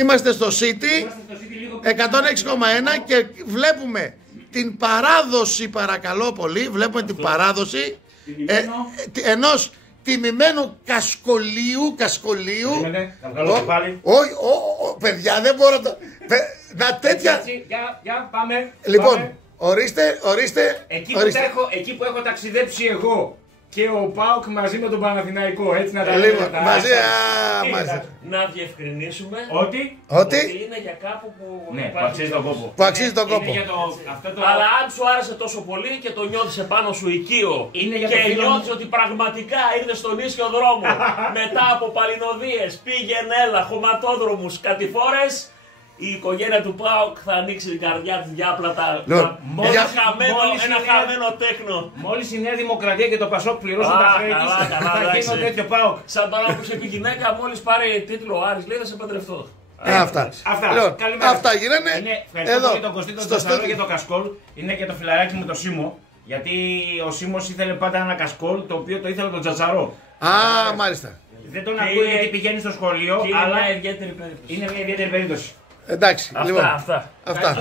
Είμαστε στο City 106,1 και βλέπουμε την παράδοση, παρακαλώ πολύ, βλέπουμε την παράδοση ενός τιμημένου κασκολίου. Όχι, παιδιά, δεν μπορώ να τέτοια. Για πάμε. Λοιπόν, ορίστε. Εκεί που έχω ταξιδέψει εγώ και ο ΠΑΟΚ μαζί με τον Παναθηναϊκό, έτσι να τα λέμε. Μαζί. Να διευκρινίσουμε ότι είναι για κάπου που αξίζει τον κόπο. Που αξίζει τον κόπο. Αλλά αν σου άρεσε τόσο πολύ και το νιώθεις επάνω σου οικείο και νιώθεις ότι πραγματικά ήρθες στον ίσιο δρόμο μετά από παλινοδίες, πήγαινε έλα, χωματόδρομους, κατηφόρες, η οικογένεια του ΠΑΟΚ θα ανοίξει την καρδιά της διάπλατα. Ένα χαμένο τέκνο. Μόλις η Νέα Δημοκρατία και το Πασόκ πληρώσουν τα χρέη, θα γίνω τέτοιο ΠΑΟΚ. Σαν τώρα που είσαι η γυναίκα, μόλις πάρει τίτλο ο Άρης, λέει θα σε παντρευτώ. Αυτά γίνανε. Ευχαριστώ πολύ τον Κωστή Τζατσαρό για το κασκόλ. Είναι και το φιλαράκι με το Σίμω. Γιατί ο Σίμος ήθελε πάντα ένα κασκόλ το οποίο το ήθελε τον Τζατσαρό. Μάλιστα. Δεν τον ακούει γιατί πηγαίνει στο σχολείο, αλλά είναι μια ιδιαίτερη περίπτωση. Είναι μια ιδιαίτερη περίπτωση. Εντάξει, Αυτά.